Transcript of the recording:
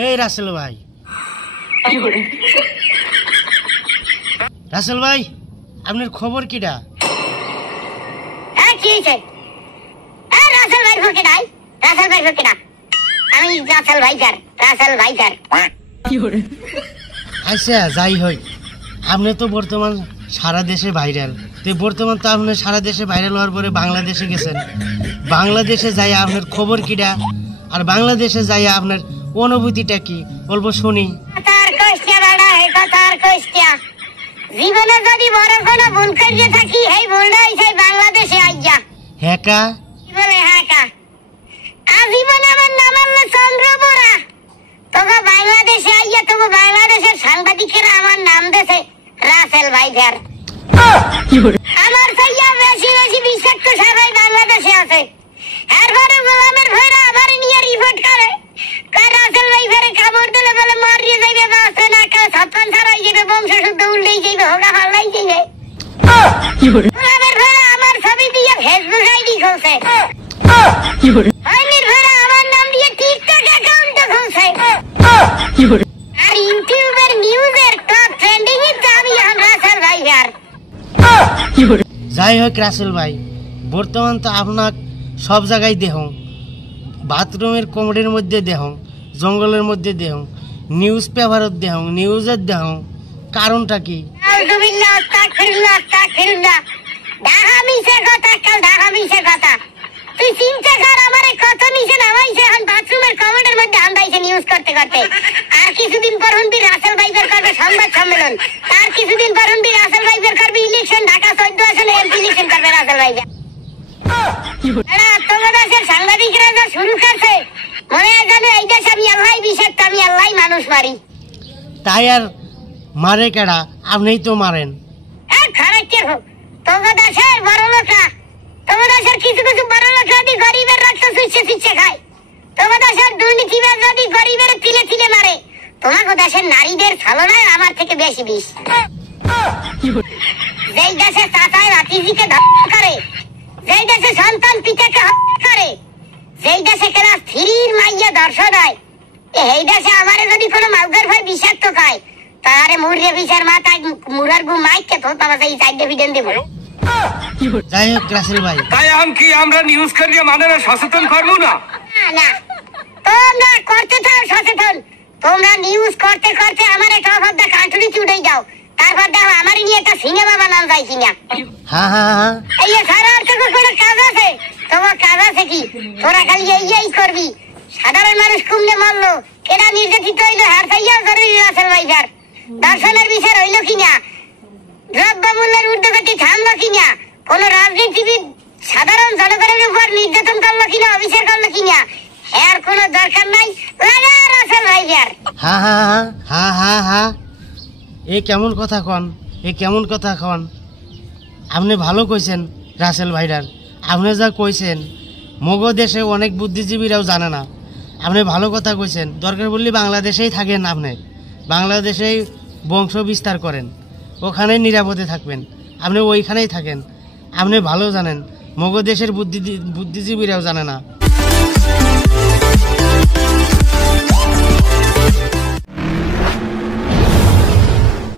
এই রাসেল ভাই, রাসেল ভাই, আপনার খবর কিটা? আচ্ছা, যাই হোক, আপনি তো বর্তমান সারা দেশে ভাইরাল। তো বর্তমান তো আপনি সারা দেশে ভাইরাল হওয়ার পরে বাংলাদেশে গেছেন। বাংলাদেশে যাই আপনার খবর কিটা, আর বাংলাদেশে যাই আপনার অনুভূতিটা কি বলবো শুনি। জীবনে যদি বড় কোনো ভুল করে থাকি, এই ভুলটা হইছে বাংলাদেশে আইয়া। হ্যাঁ কা বলে হ্যাঁ কা আজীবন আমার নাম হলো চন্দ্রবোরা। তোকে বাংলাদেশে আইয়া তোকে বাংলাদেশের সাংবাদিকেরা আমার নাম দেছে রাসেল ভাইজার। আমার চাইয়া বেশি বেশি বিষাক্ত সবাই বাংলাদেশে আছে। এরপরে গোলামের ভাইরা আবার নিয়ে রিপোর্ট করে রাসেল ভাই ফেরে কামড় দিলে বলে মরিয়ে যাইবে, বাঁচতে না কেউ ছাপ্পান ছাড়াই যাবে, বংশ শুদ্ধ উল্টেই যাইবে, হোগা ফাল্লাই যাইবে। গোলামের ভাইরা আমার ছবি দিয়ে ফেসবুক আইডি খুলছে, আইনের ভাইরা আমার নাম দিয়ে টিকটক অ্যাকাউন্ট খুলছে, আর ইউটিউবের নিউজের টপ ট্রেন্ডিং এ আমি রাসেল ভাইজার। যাই হোক রাসেল ভাই, বর্তমান তো আপনার সব জায়গায় দেহ, বাথরুমের কোমরের মধ্যে দেহ, জঙ্গলের মধ্যে দেহ, নিউজ পেপারের দেহ, নিউজের দেহ, কারণটা কি? তুই চিন্তা কর, আমার কত নিচে নামাইছে, এখন বাথরুমের কমেন্টের মধ্যে আন্দাইছে নিউজ করতে করতে। আর কিছুদিন পর হুনবি রাসেল ভাইজার করবে সংবাদ সম্মেলন, আর কিছুদিন পর হুনবি রাসেল ভাইজার করবে ইলেকশন, ঢাকা 14 আসনে এমপি ইলেকশন করবে রাসেল ভাইজার। তোমার দেশের সাংবাদিকরা যা শুরু করছে, মনে হয় জানো এই দেশ আমি আল্লাহ বিষাক্ত, আমি আল্লাহ মানুষ মারি। তাই আর মারে কেডা? আপনিই তো মারেন। খারাপ হোক তোমার দেশের বড় লোকরা, তোমার দেশের কিছু কিছু বড় লোকরা যদি গরিবের রক্ত চুষে খায়, তোমার দেশের দুর্নীতিবাজ যদি গরিবের তিলে তিলে মারে, তোমার দেশের নারীদের ছলনায় আমার থেকে বেশি বিষ। যেই দেশের চাচায় ভাতিজিকে ধর্ষণ করে, যেই দেশে সন্তান পিতাকে হত্যা করে, যেই দেশে ক্লাস 3 মাইয়া ধর্ষণ হয়, এই দেশে আমারে যদি কোনো মাউগার ভাই বিষাক্ত খায়, তারে মুরগে বিচার মাথায় মুরার গু মাইকে তো তোমার এই সাইডে ভিডেন দেব। যাই হোক রাসেল ভাই, তাই এখন কি আমরা নিউজ করিয়ে মানুষের সচেতন করবো না? না, তোমরা করতে থাও সচেতন। তোমরা নিউজ করতে করতে আমার টপ অফ দ্য কান্ট্রি চুড়ে যাও, তারপর দেখো আমার নিয়ে একটা সিনেমা বানান যায় কিনা। হ্যাঁ হ্যাঁ হ্যাঁ, এই সারা অর্থ কোনো কাজ আছে? তোমার কাজ আছে কি? তোরা খালি এই করবি। সাধারণ মানুষ কুমনে মরলো, কেনা নির্যাতিত হইলো, হার চাইয়াও জরুরি রাসেল ভাইজার। দর্শনের বিচার হইলো কিনা, দ্রব্যমূল্যের ঊর্ধ্বগতি থামলো কিনা, কোন রাজনীতিবিদ সাধারণ জনগণের উপর নির্যাতন করলো কিনা, অবিচার করলো কিনা, এর কোনো দরকার নাই, লাগা রাসেল ভাইজার। হ্যাঁ হ্যাঁ হ্যাঁ হ্যাঁ হ্যাঁ হ্যাঁ, এ কেমন কথা কন, এ কেমন কথা কন? আপনি ভালো কইছেন রাসেল ভাইরার, আপনি যা কইছেন মগো দেশে অনেক বুদ্ধিজীবীরাও জানে না। আপনি ভালো কথা কইছেন, দরকার বললে বাংলাদেশেই থাকেন, আপনি বাংলাদেশেই বংশ বিস্তার করেন, ওখানেই নিরাপদে থাকবেন, আপনি ওইখানেই থাকেন। আপনি ভালো জানেন, মগো দেশের বুদ্ধিজীবীরাও জানে না।